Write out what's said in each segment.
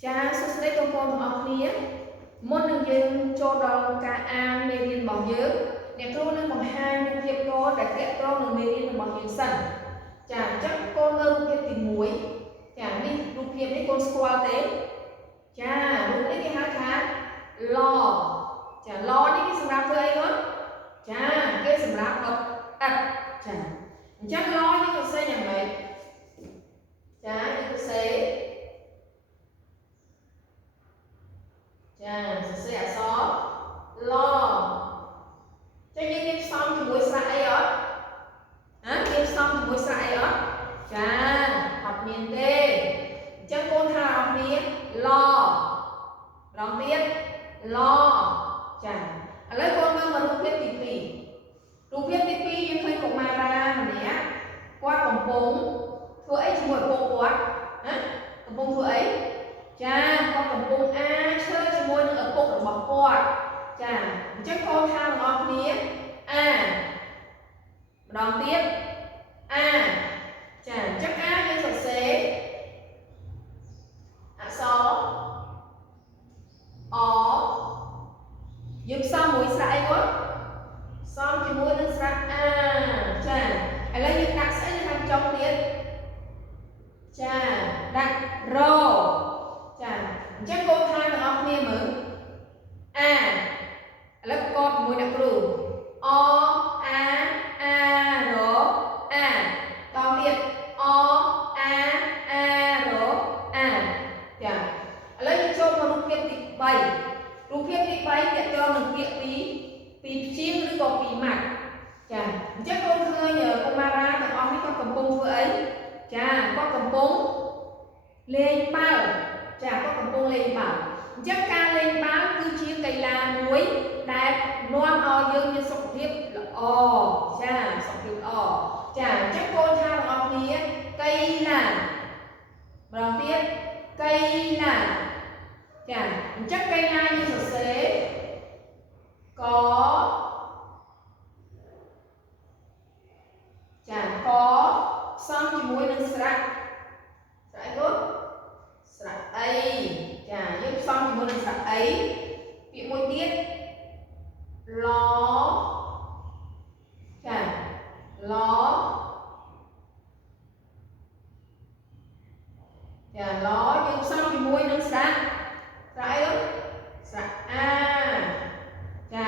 Cha số đây con học kia môn đừng dừng cho đầu cả an mê riêng bảo nhớ nè cô nên bằng hai những việc có để kẹt con đừng mê riêng bảo nhớ sẵn chả chắc con ơn việc tìm muối chả đi lúc hiệp đấy con squat tế chả lúc đấy cái hai tháng lo chả lo đi cái sầm rạp thôi ấy nữa chả cái sầm rạp hợp chả chắc lo những cái xe nhà mấy chả những cái xe chà sẽ xó lo cho những cái xong thì muối sại đó cái xong thì muối sại đó chà học miền tê chân con thà học miền lo đón tiếp lo chà lấy con mà lúc viết tỉ tỉ nhưng khi cũng mà ra mà nhé qua cổng bóng thua ấy chỉ một bộ quá cổng bóng thua ấy chà con cổng bóng chơi cho môi nữa ở cục ở bọc qua chà chắc con tham ngon ní đón tiếp chà chắc như sạch xế xó giúp xong mũi sại quá xong thì môi nó sạch chà lấy những đặc sẽ như thành trong tiết chà đặt rô chà chắc cô tham ngon ní mừng lớp con môi đặc rù đón tiếp chà lấy những chôn vào lúc kiếp tịch bay để cho mình kiếp tí chimឬក៏ពីម៉ាត់ចាអញ្ចឹងកូនឃើញកុមារាទាំងអស់នេះគាត់កំពុងធ្វើអីចាគាត់កំពុងលេងបាល់ចាគាត់កំពុងលេងបាល់អញ្ចឹងការលេងបាល់គឺជាកីឡាមួយដែលនាំឲ្យយើងមានសុខភាពល្អចាសុខភាពល្អចាអញ្ចឹងកូនថាទាំងអស់គ្នាកីឡាម្ដងទៀតកីឡាចាអញ្ចឹងកីឡាយើងសរសេរកចាកផ្សំជាមួយនឹងស្រៈស្រៈគាត់ស្រៈអីចាយើងផ្សំជាមួយនឹងស្រៈអីពាក្យមួយទៀតឡចាឡចាឡយើងផ្សំជាមួយនឹងស្រៈស្រៈអីទៅស្រៈចា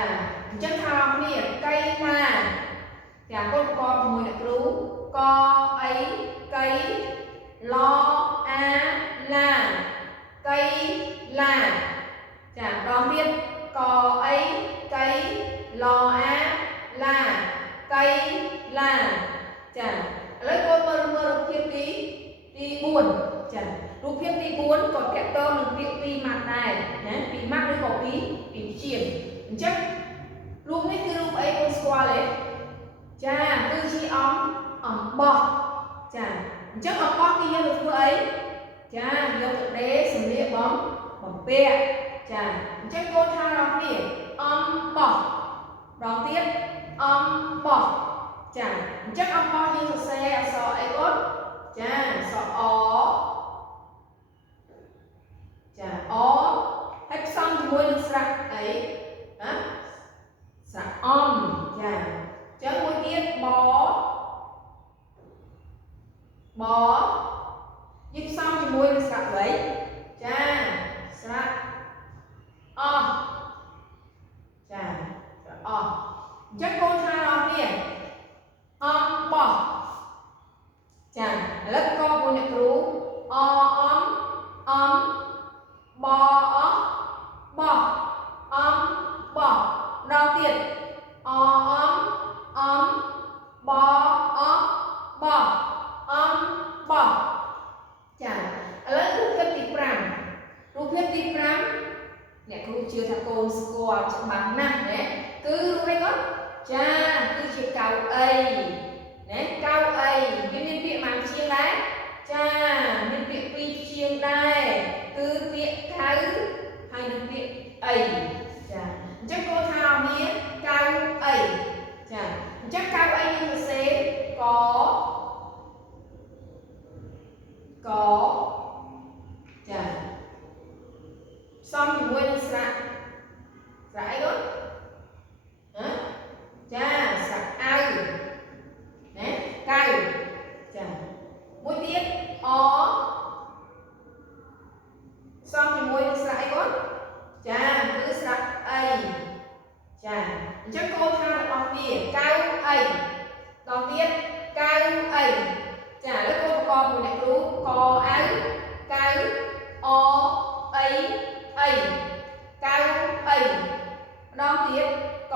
អញ្ចឹងថាគ្នាកៃឡាចាកូនកជាមួយអ្នកគ្រូកអីកៃឡឡាកៃឡាចាដងទៀតកអីកៃឡឡាកៃឡាចាឥឡូវកូនមើលរូបភាពទី4ចារូបភាពទី4ក៏តាក់ទងនឹងពាក្យពីរម៉ាត់ដែរណាពីរម៉ាត់ឬក៏ពីជាងអញ្ចឹងរូបនេះគឺរូបអីកូនស្គាល់ទេចាគឺជាអំបោះចាអញ្ចឹងអំបោះគេយកទៅធ្វើអីចាយកទៅដេរសម្លៀកបំពាក់ចាអញ្ចឹងកូនថាដល់គ្នាអំបោះដងទៀតអំបោះចាអញ្ចឹងអំបោះយើងសរសេរអក្សរអីកូនចាអក្សរអចាអហើយផ្សំជាមួយនឹងស្រៈអីណាស្រៈអំចាអញ្ចឹងមួយទៀតបយើងផ្សំជាមួយនឹងស្រៈអ្វីចាស្រៈអចាស្រៈអអញ្ចឹងកូនថាអស់គ្នាអំបោះចាឥឡូវកមួយអ្នកគ្រូអំបបោះអំបោះដល់ទៀតអំបបោះអំបោះចាឥឡូវរូបភាពទី5អ្នកគ្រូជឿថាកូនស្គាល់ច្បាស់ណាស់ណាគឺរូបអីគាត់ចាគឺជាកៅអីណាកៅអីវាមានពាក្យម៉ាំជាងដែរចាមានពាក្យពីរជាងដែរគឺពាក្យកៅហើយនិងពាក្យអីចាអញ្ចឹងកូនថាមានកៅអីចាអញ្ចឹងកៅអីយើងសរសេរកចា xongជាមួយនឹងស្រៈអីគាត់ចាស្រៈអៅណាកៅចាមួយទៀតអសំជាមួយនឹងស្រៈអីគាត់ចាគឺស្រៈអីចាអញ្ចឹងកូនថារបស់គ្នាកៅអីដល់ទៀតកៅអីចាឥឡូវកូនប្រកបមួយអ្នកគ្រូកអៅកៅអអីអីកៅអីម្ដងទៀតក